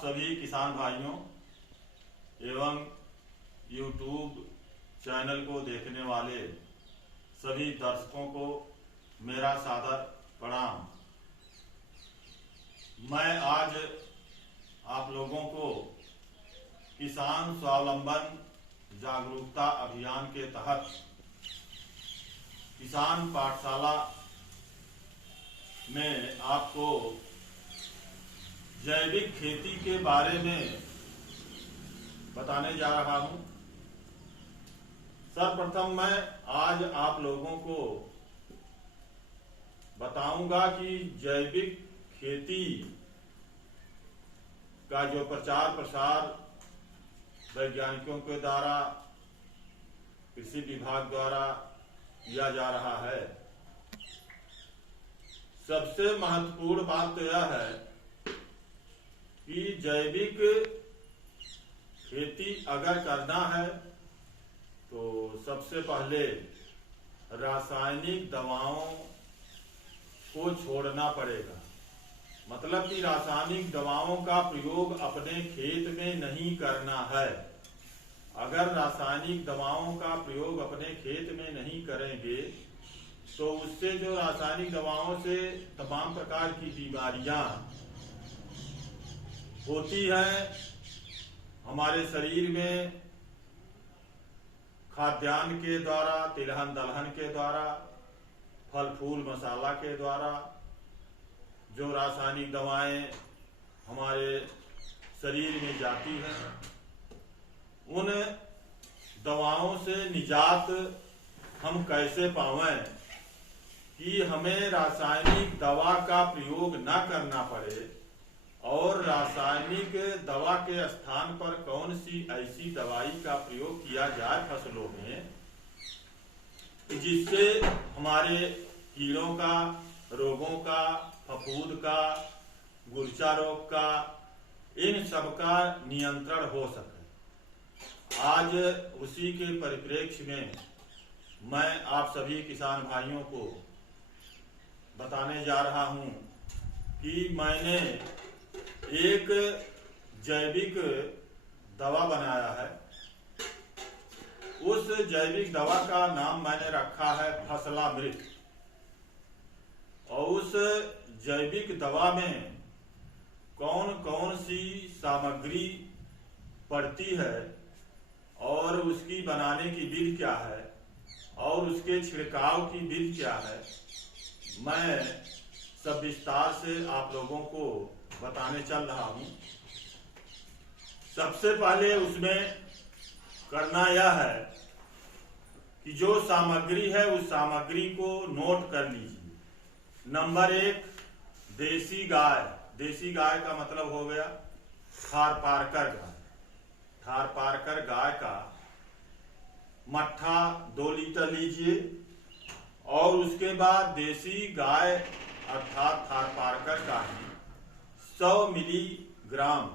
सभी किसान भाइयों एवं YouTube चैनल को देखने वाले सभी दर्शकों को मेरा सादर प्रणाम। मैं आज आप लोगों को किसान स्वावलंबन जागरूकता अभियान के तहत किसान पाठशाला में आपको जैविक खेती के बारे में बताने जा रहा हूं। सर्वप्रथम मैं आज आप लोगों को बताऊंगा कि जैविक खेती का जो प्रचार प्रसार वैज्ञानिकों के द्वारा कृषि विभाग द्वारा किया जा रहा है। सबसे महत्वपूर्ण बात तो यह है कि जैविक खेती अगर करना है तो सबसे पहले रासायनिक दवाओं को छोड़ना पड़ेगा। मतलब कि रासायनिक दवाओं का प्रयोग अपने खेत में नहीं करना है। अगर रासायनिक दवाओं का प्रयोग अपने खेत में नहीं करेंगे तो उससे जो रासायनिक दवाओं से तमाम प्रकार की बीमारियां होती हैं हमारे शरीर में, खाद्यान्न के द्वारा, तिलहन दलहन के द्वारा, फल फूल मसाला के द्वारा जो रासायनिक दवाएं हमारे शरीर में जाती हैं, उन दवाओं से निजात हम कैसे पावें कि हमें रासायनिक दवा का प्रयोग न करना पड़े और रासायनिक दवा के स्थान पर कौन सी ऐसी दवाई का प्रयोग किया जाए फसलों में जिससे हमारे कीड़ों का, रोगों का, फफूंद का, गुर्चा रोग का, इन सब का नियंत्रण हो सके। आज उसी के परिप्रेक्ष्य में मैं आप सभी किसान भाइयों को बताने जा रहा हूं कि मैंने एक जैविक दवा बनाया है। उस जैविक दवा का नाम मैंने रखा है फसलामृत। और उस जैविक दवा में कौन कौन सी सामग्री पड़ती है और उसकी बनाने की विधि क्या है और उसके छिड़काव की विधि क्या है, मैं सब विस्तार से आप लोगों को बताने चल रहा हूं। सबसे पहले उसमें करना यह है कि जो सामग्री है उस सामग्री को नोट कर लीजिए। नंबर 1, देसी गाय। देसी गाय का मतलब हो गया थारपारकर गाय। थारपारकर गाय का मट्ठा 2 लीटर लीजिए और उसके बाद देसी गाय अर्थात थारपारकर का 100 मिलीग्राम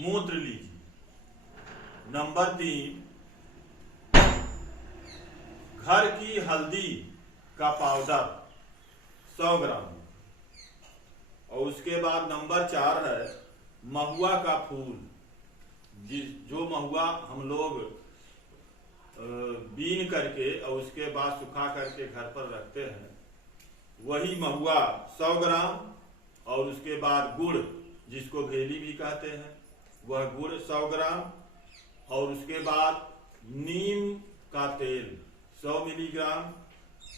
मूत्र लीजिए। नंबर 3, घर की हल्दी का पाउडर 100 ग्राम। और उसके बाद नंबर 4 है महुआ का फूल। जो महुआ हम लोग बीन करके और उसके बाद सुखा करके घर पर रखते हैं, वही महुआ 100 ग्राम। और उसके बाद गुड़, जिसको भेली भी कहते हैं, वह गुड़ 100 ग्राम। और उसके बाद नीम का तेल 100 मिलीग्राम।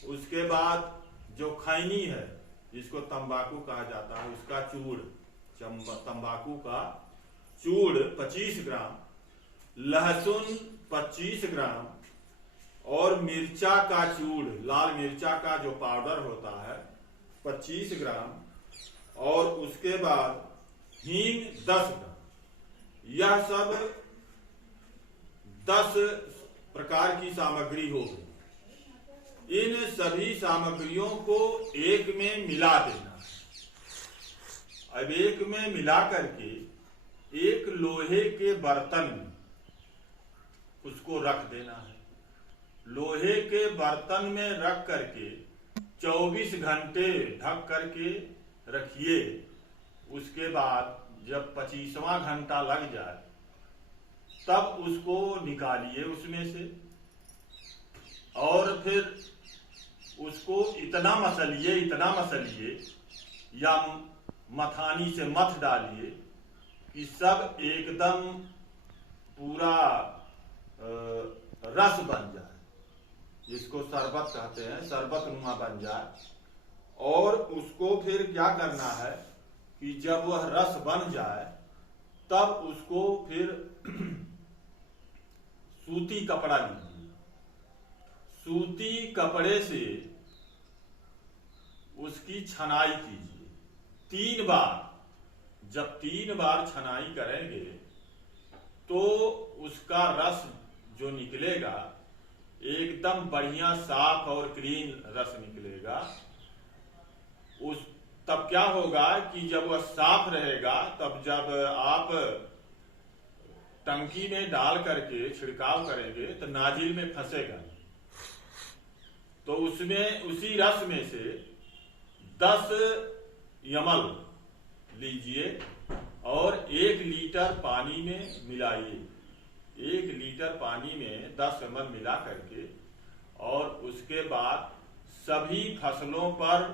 उसके बाद जो खैनी है, जिसको तंबाकू कहा जाता है, उसका चूड़, तंबाकू का चूड़ 25 ग्राम, लहसुन 25 ग्राम और मिर्चा का चूड़, लाल मिर्चा का जो पाउडर होता है 25 ग्राम। और उसके बाद हींग 10 ग्राम। यह सब 10 प्रकार की सामग्री होगी। इन सभी सामग्रियों को एक में मिला देना है। अब एक में मिला करके एक लोहे के बर्तन में उसको रख देना है। लोहे के बर्तन में रख करके 24 घंटे ढक करके रखिए। उसके बाद जब 25वां घंटा लग जाए तब उसको निकालिए उसमें से, और फिर उसको इतना मसलिए या मथानी से मथ डालिए कि सब एकदम पूरा रस बन जाए, जिसको शरबत कहते हैं, शरबत नुमा बन जाए। और उसको फिर क्या करना है कि जब वह रस बन जाए तब उसको फिर सूती कपड़ा लीजिए, सूती कपड़े से उसकी छनाई कीजिए 3 बार। जब 3 बार छनाई करेंगे तो उसका रस जो निकलेगा एकदम बढ़िया साफ और क्लीन रस निकलेगा। तब क्या होगा कि जब वह साफ रहेगा तब जब आप टंकी में डाल करके छिड़काव करेंगे तो नाजिल में फंसेगा। तो उसमें उसी रस में से 10 यमल लीजिए और 1 लीटर पानी में मिलाइए। 1 लीटर पानी में 10 यमल मिला करके और उसके बाद सभी फसलों पर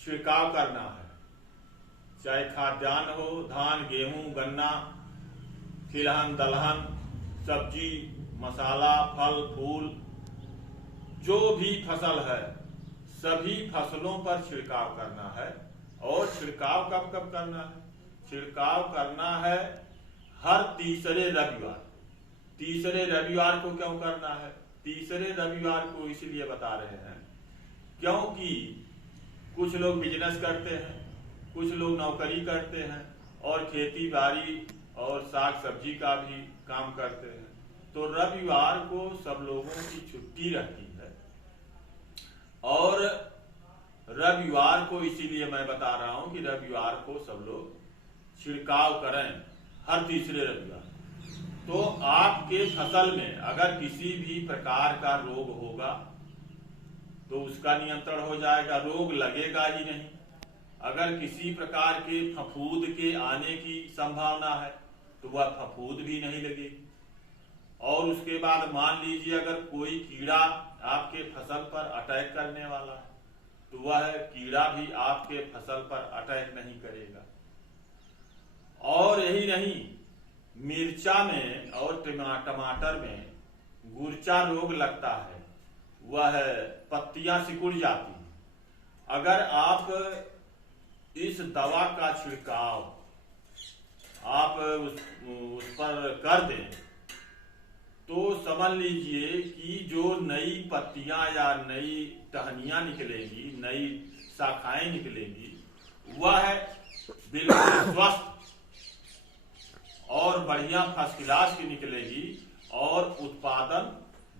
छिड़काव करना है, चाहे खाद्यान्न हो, धान, गेहूं, गन्ना, तिलहन, दलहन, सब्जी, मसाला, फल फूल, जो भी फसल है सभी फसलों पर छिड़काव करना है। और छिड़काव कब कब करना है? छिड़काव करना है हर तीसरे रविवार। तीसरे रविवार को क्यों करना है? तीसरे रविवार को इसलिए बता रहे हैं क्योंकि कुछ लोग बिजनेस करते हैं, कुछ लोग नौकरी करते हैं और खेती बाड़ी और साग सब्जी का भी काम करते हैं। तो रविवार को सब लोगों की छुट्टी रहती है और रविवार को इसीलिए मैं बता रहा हूं कि रविवार को सब लोग छिड़काव करें हर तीसरे रविवार। तो आपके फसल में अगर किसी भी प्रकार का रोग होगा तो उसका नियंत्रण हो जाएगा, रोग लगेगा ही नहीं। अगर किसी प्रकार के फफूंद के आने की संभावना है तो वह फफूंद भी नहीं लगेगी। और उसके बाद मान लीजिए अगर कोई कीड़ा आपके फसल पर अटैक करने वाला है तो वह कीड़ा भी आपके फसल पर अटैक नहीं करेगा। और यही नहीं, मिर्चा में और टमाटर में गुरचा रोग लगता है, वह पत्तियां सिकुड़ जाती हैं। अगर आप इस दवा का छिड़काव आप उस पर कर दें तो समझ लीजिए कि जो नई पत्तियां या नई टहनियां निकलेंगी, नई शाखाएं निकलेंगी, वह बिल्कुल स्वस्थ और बढ़िया फर्स्ट क्लास की निकलेगी और उत्पादन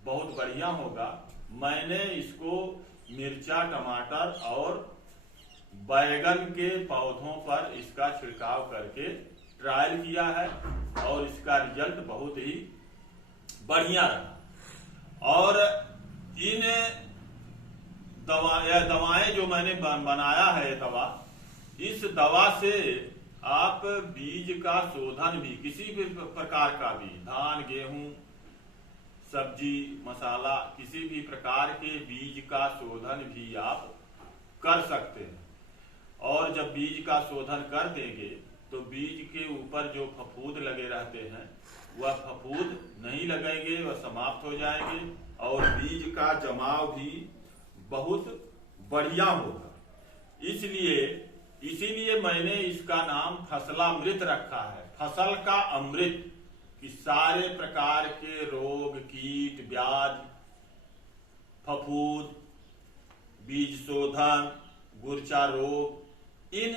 बहुत बढ़िया होगा। मैंने इसको मिर्चा, टमाटर और बैगन के पौधों पर इसका छिड़काव करके ट्रायल किया है और इसका रिजल्ट बहुत ही बढ़िया रहा। और इन दवाएं जो मैंने बनाया है दवा, इस दवा से आप बीज का शोधन भी, किसी भी प्रकार का भी, धान, गेहूं, सब्जी, मसाला, किसी भी प्रकार के बीज का शोधन भी आप कर सकते हैं। और जब बीज का शोधन कर देंगे तो बीज के ऊपर जो फफूंद लगे रहते हैं वह फफूंद नहीं लगेंगे, वह समाप्त हो जाएंगे और बीज का जमाव भी बहुत बढ़िया होगा। इसीलिए मैंने इसका नाम फसलामृत रखा है, फसल का अमृत, कि सारे प्रकार के रोग, कीट, व्याधि, फफूंद, बीज शोधन, गुरचा रोग, इन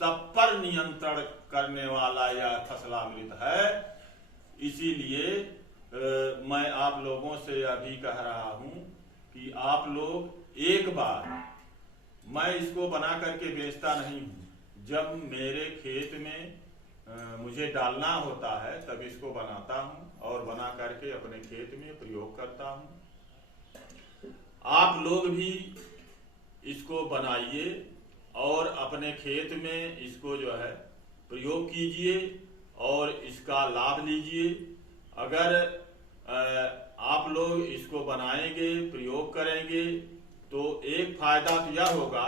सब पर नियंत्रण करने वाला यह फसलामृत है। इसीलिए मैं आप लोगों से अभी कह रहा हूं कि आप लोग एक बार, मैं इसको बना करके बेचता नहीं हूं, जब मेरे खेत में मुझे डालना होता है तब इसको बनाता हूं और बना करके अपने खेत में प्रयोग करता हूं। आप लोग भी इसको बनाइए और अपने अपने खेत में इसको जो है प्रयोग कीजिए और इसका लाभ लीजिए। अगर आप लोग इसको बनाएंगे, प्रयोग करेंगे, तो एक फायदा तो यह होगा,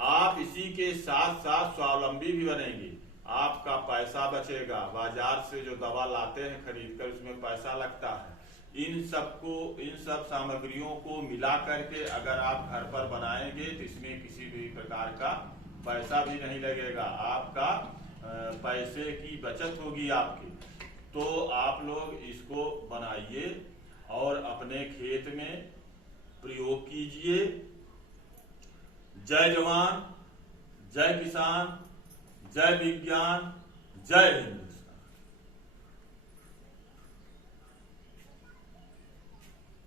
आप इसी के साथ साथ स्वावलंबी भी बनेंगे। आपका पैसा बचेगा। बाजार से जो दवा लाते हैं खरीद कर, उसमें पैसा लगता है। इन सब सामग्रियों को मिला करके अगर आप घर पर बनाएंगे तो इसमें किसी भी प्रकार का पैसा भी नहीं लगेगा। आपका पैसे की बचत होगी आपकी। तो आप लोग इसको बनाइए और अपने खेत में प्रयोग कीजिए। जय जवान, जय किसान, जय विज्ञान, जय हिंद।